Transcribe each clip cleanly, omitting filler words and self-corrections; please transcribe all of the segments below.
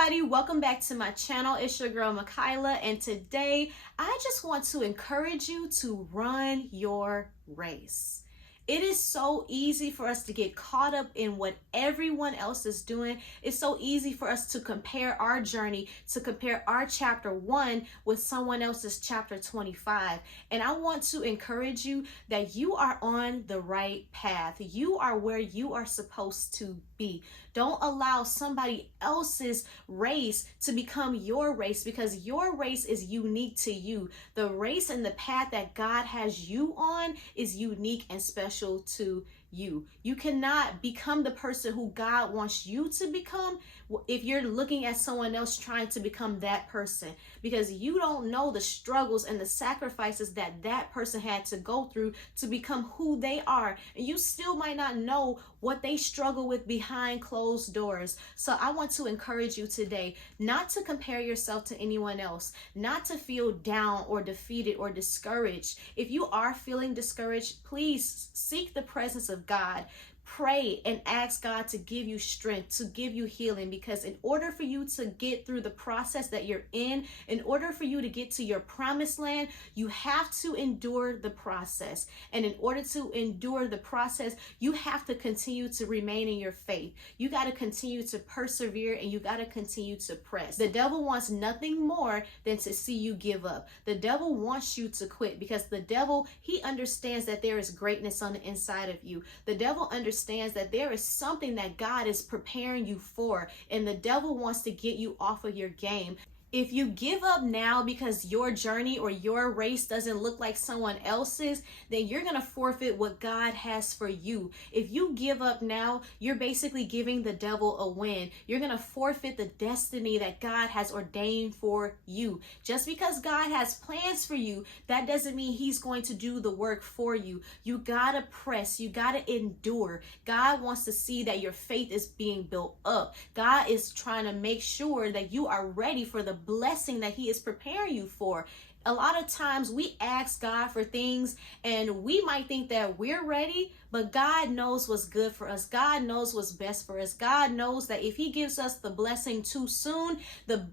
everybody, welcome back to my channel. It's your girl Makayla, and today I just want to encourage you to run your race. It is so easy for us to get caught up in what everyone else is doing. It's so easy for us to compare our journey, to compare our chapter 1 with someone else's chapter 25. And I want to encourage you that you are on the right path. You are where you are supposed to be. Don't allow somebody else's race to become your race, because your race is unique to you. The race and the path that God has you on is unique and special to you. You cannot become the person who God wants you to become if you're looking at someone else trying to become that person, because you don't know the struggles and the sacrifices that that person had to go through to become who they are. And you still might not know what they struggle with behind closed doors. So I want to encourage you today not to compare yourself to anyone else, not to feel down or defeated or discouraged. If you are feeling discouraged, please seek the presence of God. Pray and ask God to give you strength, to give you healing, because in order for you to get through the process that you're in order for you to get to your promised land, you have to endure the process. And in order to endure the process, you have to continue to remain in your faith. You got to continue to persevere, and you got to continue to press. The devil wants nothing more than to see you give up. The devil wants you to quit, because the devil, he understands that there is greatness on the inside of you. The devil understands that there is something that God is preparing you for, and the devil wants to get you off of your game. If you give up now because your journey or your race doesn't look like someone else's, then you're going to forfeit what God has for you. If you give up now, you're basically giving the devil a win. You're going to forfeit the destiny that God has ordained for you. Just because God has plans for you, that doesn't mean he's going to do the work for you. You got to press. You got to endure. God wants to see that your faith is being built up. God is trying to make sure that you are ready for the blessing that he is preparing you for. A lot of times we ask God for things and we might think that we're ready, but God knows what's good for us. God knows what's best for us. God knows that if he gives us the blessing too soon, the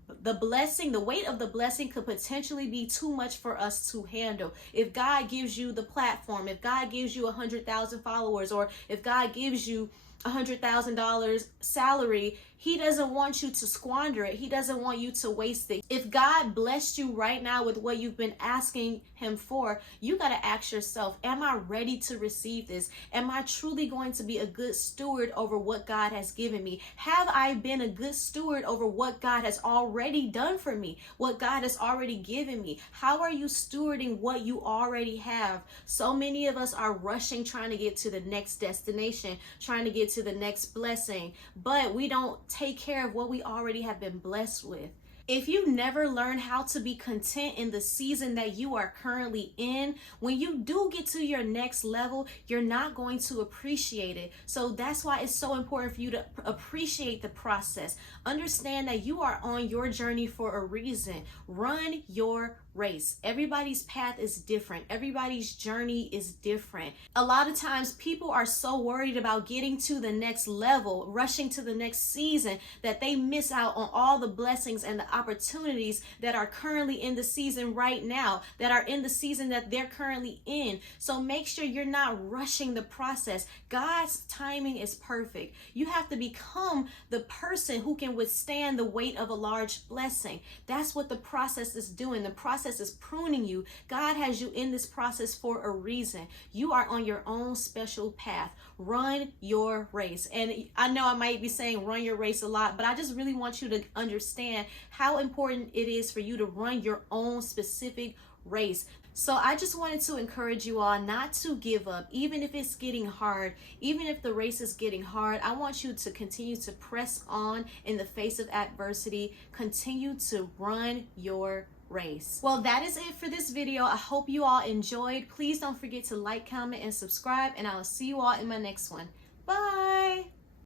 weight of the blessing could potentially be too much for us to handle. If God gives you the platform, if God gives you 100,000 followers, or if God gives you $100,000 salary, he doesn't want you to squander it. He doesn't want you to waste it. If God blessed you right now with what you've been asking him for, you got to ask yourself, am I ready to receive this? Am I truly going to be a good steward over what God has given me? Have I been a good steward over what God has already done for me, what God has already given me? How are you stewarding what you already have? So many of us are rushing, trying to get to the next destination, trying to get to the next blessing, but we don't take care of what we already have been blessed with. If you never learn how to be content in the season that you are currently in, when you do get to your next level, you're not going to appreciate it. So that's why it's so important for you to appreciate the process. Understand that you are on your journey for a reason. Run your race. Everybody's path is different. Everybody's journey is different. A lot of times people are so worried about getting to the next level, rushing to the next season, that they miss out on all the blessings and the opportunities that are currently in the season right now, that are in the season that they're currently in. So make sure you're not rushing the process. God's timing is perfect. You have to become the person who can withstand the weight of a large blessing. That's what the process is doing. The process is pruning you. God has you in this process for a reason. You are on your own special path. Run your race. And I know I might be saying run your race a lot, but I just really want you to understand how important it is for you to run your own specific race. So I just wanted to encourage you all not to give up, even if it's getting hard, even if the race is getting hard. I want you to continue to press on in the face of adversity. Continue to run your race. Well, that is it for this video. I hope you all enjoyed. Please don't forget to like, comment, and subscribe, and I'll see you all in my next one. Bye.